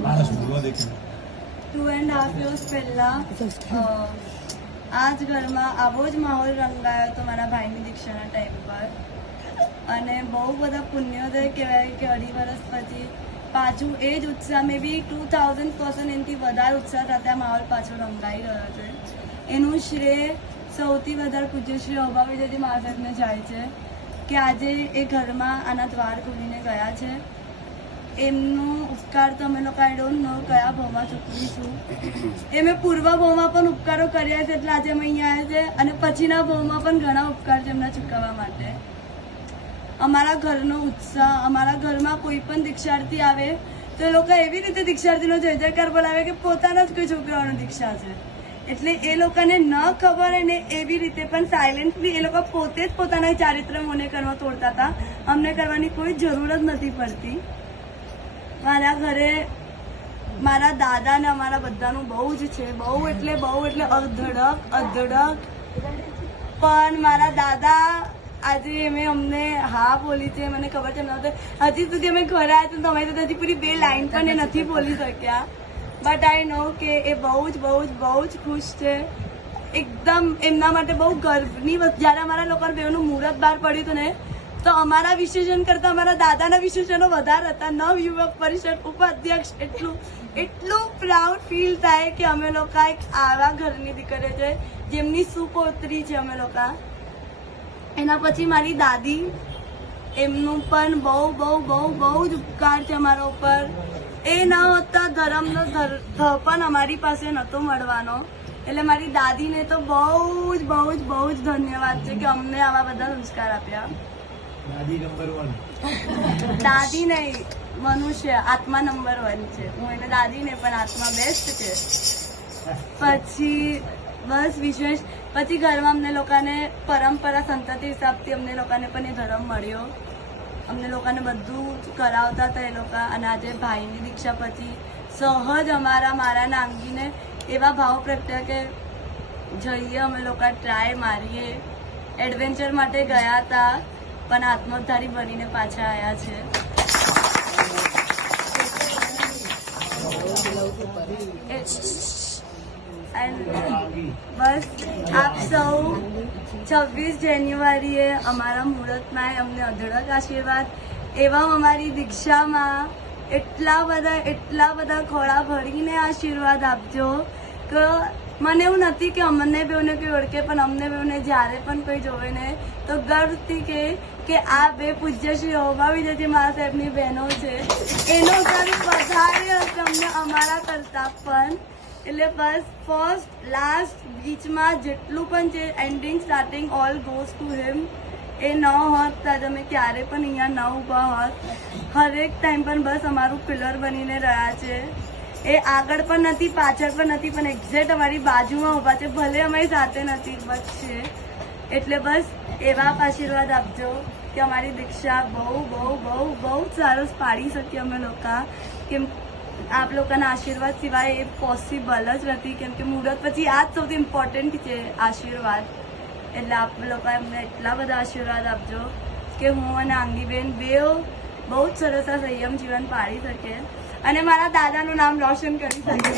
2.5 years પહેલા આ જ ઘરમાં આવો જ માહોલ રંગાયો હતો મારા ભાઈની દીક્ષાના ટાઈમ પર, અને બહુ બધા પુણ્યોદય કહેવાય કે 2.5 વર્ષ પછી પાછું એ જ ઉત્સાહ, મે બી 2000% એનાથી વધારે ઉત્સાહ સાથે આ માહોલ પાછો રંગાઈ રહ્યો છે. એનું શ્રેય સૌથી વધારે પૂજ્ય શ્રી અભા વિજયજી મહાસાહેબને જાય છે કે આજે એ ઘરમાં આના દ્વાર ખોલીને ગયા છે. એમનો ઉપકાર તો અમે લોકો આઈ ડોન્ટ નો કયા ભાવમાં ચૂકવીશું. એ મેં પૂર્વ ભાવમાં પણ ઉપકારો કર્યા છે એટલે આજે અમે અહીંયા આવ્યા છે, અને પછીના ભાવમાં પણ ઘણા ઉપકાર છે એમના ચૂકવવા માટે. અમારા ઘરનો ઉત્સાહ, અમારા ઘરમાં કોઈ પણ દીક્ષાર્થી આવે તો એ લોકો એવી રીતે દીક્ષાર્થીનો જય જયકાર બોલાવે કે પોતાના જ કોઈ છોકરાઓનો દીક્ષા છે. એટલે એ લોકોને ન ખબર અને એવી રીતે પણ સાયલેન્ટલી એ લોકો પોતે જ પોતાના ચારિત્ર મોને કરવા તોડતા હતા. અમને કરવાની કોઈ જરૂર જ નથી પડતી. મારા ઘરે મારા દાદા ને અમારા બધાનું બહુ જ છે, બહુ એટલે અધડક. પણ મારા દાદા આજે મેં અમને હા બોલી છે, મને ખબર છે હજી સુધી અમે ઘરે આવ્યા તો તમે તો હજી પૂરી 2 લાઈન પણ એ નથી બોલી શક્યા. બટ આઈ નો કે એ બહુ જ ખુશ છે. એકદમ એમના માટે બહુ ગર્વની વસ્તુ. જ્યારે અમારા લોકોને બેવનું મુહૂર્ત બહાર પડ્યું હતું ને, તો અમારા વિસર્જન કરતા અમારા દાદાના વિસર્જનો વધારે હતા. નવ યુવક પરિષદ ઉપાધ્યક્ષ એટલું પ્રાઉડ ફીલ થાય કે અમે લોકો એક આવા ઘરની દીકરીઓ છે જેમની સુપોત્રી છે અમે લોકો. એના પછી મારી દાદી, એમનું પણ બહુ જ ઉપકાર છે અમારા ઉપર. એ ન હોતા ધર્મનો પણ અમારી પાસે નહોતો મળવાનો. એટલે મારી દાદીને તો બહુ જ ધન્યવાદ છે કે અમને આવા બધા સંસ્કાર આપ્યા. દાદી નહીં, મનુષ્ય આત્મા નંબર 1 છે. હું એને દાદી ને પણ આત્મા બેસ્ટ છે. પછી બસ વિશેષ પછી ઘરમાં અમને લોકોને પરંપરા સંતતિ હિસાબથી અમને લોકોને પણ એ ધર્મ મળ્યો. અમને લોકોને બધું કરાવતા હતા એ લોકો. અને આજે ભાઈની દીક્ષા પછી સહજ મારા નામગીને એવા ભાવ પ્રત્યે કે જઈએ અમે લોકો, ટ્રાય મારીએ. એડવેન્ચર માટે ગયા હતા પણ આત્મોદ્ધારી બનીને પાછા આવ્યા છે. બસ આપ સૌ 26 જાન્યુઆરીએ અમારા મુહૂર્તમાં અમને અઢળક આશીર્વાદ. એવા અમારી દીક્ષામાં એટલા બધા ખોળા ભરીને આશીર્વાદ આપજો કે મને એવું નથી કે અમને બેઉને કોઈ ઓળખે, પણ અમને બેઉને જ્યારે પણ કોઈ જોવે ને તો ગર્વથી કે આ 2 પૂજ્ય શ્રી અભા વિજયજી મહાસાહેબની બહેનો છે. એનો ગર્વ વધારે હશે અમને અમારા કરતા પણ. એટલે બસ ફર્સ્ટ લાસ્ટ બીચમાં જેટલું પણ છે, ending starting all goes to him. એ ન હોત તો તમે ક્યારે પણ અહીંયા ન ઊભા હોત. હરેક ટાઈમ પણ બસ અમારું પિલર બનીને રહ્યા છે. એ આગળ પણ નથી, પાછળ પણ નથી, પણ એક્ઝેક્ટ અમારી બાજુમાં ઊભા છે. ભલે અમારી સાથે નથી, બસ છે. એટલે બસ એવા આશીર્વાદ આપજો કે અમારી દીક્ષા બહુ સરસ પાડી શકીએ અમે લોકો. કેમ આપ લોકોના આશીર્વાદ સિવાય એ પોસિબલ જ નથી. કેમ કે મુહૂર્ત પછી આ જ સૌથી ઇમ્પોર્ટન્ટ છે, આશીર્વાદ. એટલે આપ લોકો એમને એટલા બધા આશીર્વાદ આપજો કે હું અને આંગીબેન બેવ બહુ જ સરસ આ સંયમ જીવન પાડી શકે અને મારા દાદાનું નામ રોશન કરી શકે.